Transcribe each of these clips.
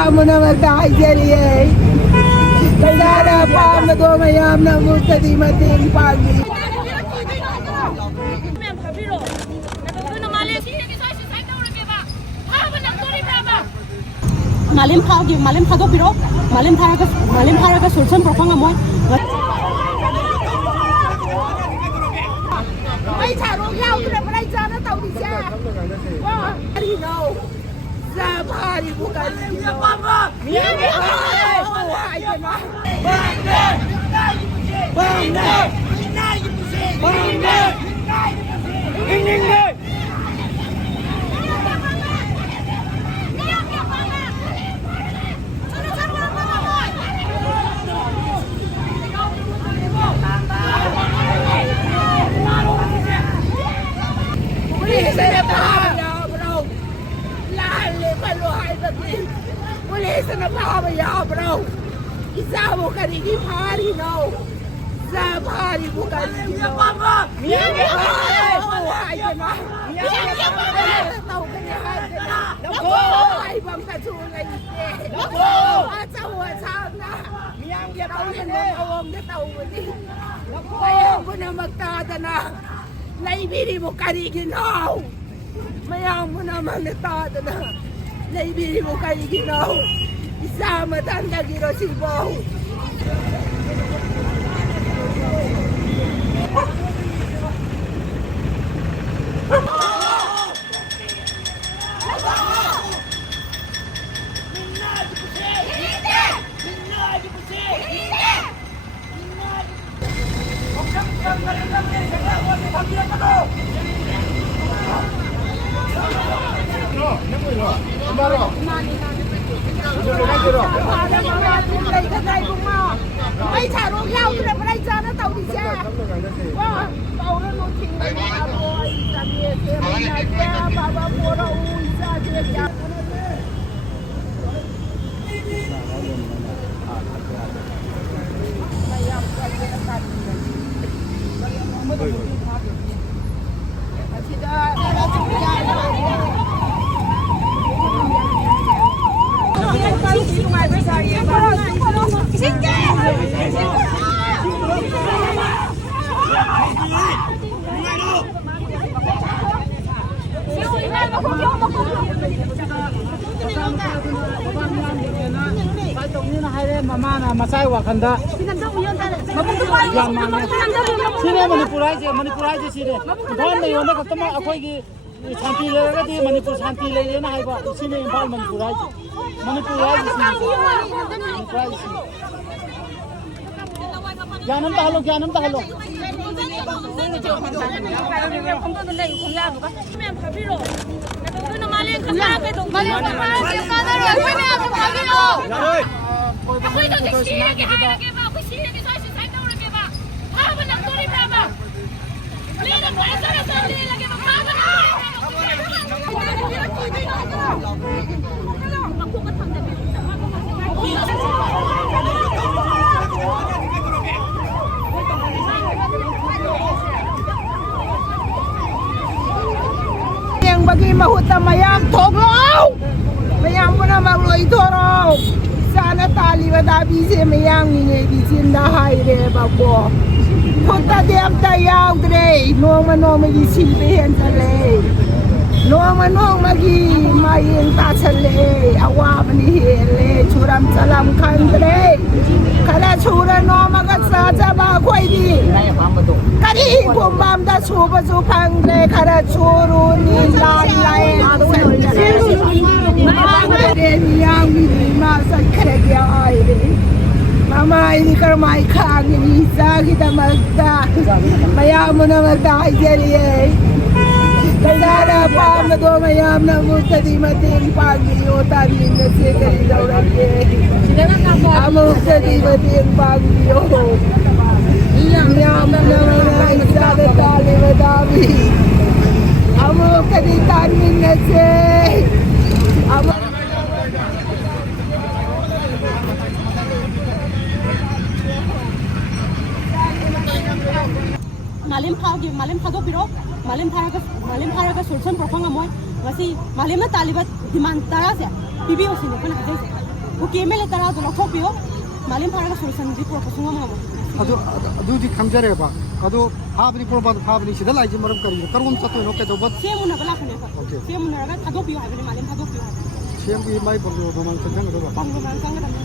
ꯃꯌꯥꯝꯅ ꯃꯇꯥꯏꯖꯔꯤꯌꯦ ꯀꯩꯗꯥꯅ ꯄꯥꯝꯕꯗꯣ ꯃꯌꯥꯝꯅ ꯑꯃꯨꯛꯇꯗꯤ ꯃꯇꯦꯡ ꯄꯥꯡꯕꯤ Malim Fadopiro, Malim Paraga Sultan Profangamoy. I tell you, but I don't know this. What do you know? Somebody who can see your mama. Police na pahaya bro. Isa mo kanigi party no. Sa party mo kanigi no. Mama. Miyaga. Tao kanya na. Nako. Ay bang katulay ite. Nako. Asawa sana. Miyaga tao na awam na tao mo ni. Nako. Ayaw ko na magtada na. Naibili mo kanigi no. Mayaw mo naman natada na. Naibili mo kayo ginaw. Isama tanda gino si Bo. Mấy thằng nó nhau cái này đây ra nó tàu đi xe. Wow, tàu nó chìm rồi. Làm gì thế mà nhà kia bà mua đâu ra chưa cha. Mama masai wakanda. Sini Manipur sini. Don le yone katama akoi gi shanti le ga di Manipur shanti le na hai ba sini impal Manipur sini. Janam ta halo. Yang bagi mahuta mayam tolong. Mayam mo na magloy toro. Sana tali wadabi si mayam ni di sinda haire babo. Punta diam tayaw dre. Nong magi silbihan sale. Nong magi mayin tasale. Awa manihele. Churam salam kandre. Kala chura no magasa jaba koy di. Kari kumam da suba supangre. Kala churu ni lai lai. Mama ini kermai kang ini sa kita magda mayam na magdaiజరియే kailangan pamado mayam na muktadi mating pagbiyotan na sikari dawranye amuktadi mating pagbiyo iyam na mga isa na tali madami amuktadi tanin na sik Malim Fadopiro, Malim Paraga Sultan Profangamoy. Wasi Malim Talibat demand Taras, Bibi was in the KML ꯇꯔꯥꯗꯣ ꯂꯧꯊꯣꯛꯄꯤꯌꯣ ꯃꯥꯂꯦꯝ ꯐꯥꯔꯒ ꯁꯣꯂꯨꯁꯟꯗꯤ ꯄꯨꯔꯛꯄꯁꯨ ꯉꯝꯃꯣꯏ ꯑꯗꯨꯗꯤ ꯈꯪꯖꯔꯦꯕ ꯑꯗꯣ ꯐꯥꯕꯅꯤ ꯄꯣꯔꯣꯝꯄꯥꯠꯇ ꯐꯥꯕꯅꯤ ꯁꯤꯗ ꯂꯥꯛꯏꯁꯦ ꯃꯔꯝ ꯀꯔꯤꯅꯣ ꯀꯔꯣꯝ ꯆꯠꯇꯣꯏꯅꯣ ꯀꯩꯗꯧꯕ ꯁꯦꯝꯃꯨꯅꯕ ꯂꯥꯛꯄꯅꯦꯕ ꯁꯦꯝꯃꯨꯅꯔꯒ ꯊꯥꯗꯣꯛꯄꯤꯌꯣ ꯍꯥꯏꯕꯅꯦ ꯃꯥꯂꯦꯝ ꯊꯥꯗꯣꯛꯄꯤꯌꯣ ꯍꯥꯏꯕꯅꯦ ꯁꯦꯝꯕꯒꯤ ꯃꯥꯏ ꯕꯪꯒꯂꯣ ꯃꯃꯥꯡ ꯆꯪꯒꯗꯕ ꯕꯪꯒꯂꯣ ꯆꯪꯒꯗꯕꯅꯦ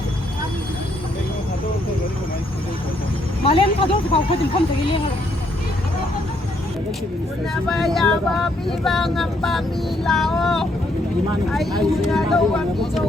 ꯃꯥꯂꯦꯝ ꯊꯥꯗꯣꯛꯇ꯭ꯔꯤ ꯐꯥꯎ ꯑꯩꯈꯣꯏ ꯃꯐꯝꯗꯒꯤ ꯂꯦꯡꯉꯔꯣꯏ ꯎꯅꯕ ꯌꯥꯕ ꯄꯤꯕ ꯉꯝꯕ ꯃꯤ ꯂꯥꯛꯑꯣ ꯑꯩ ꯎꯅꯗꯧꯕ ꯃꯤꯗꯣ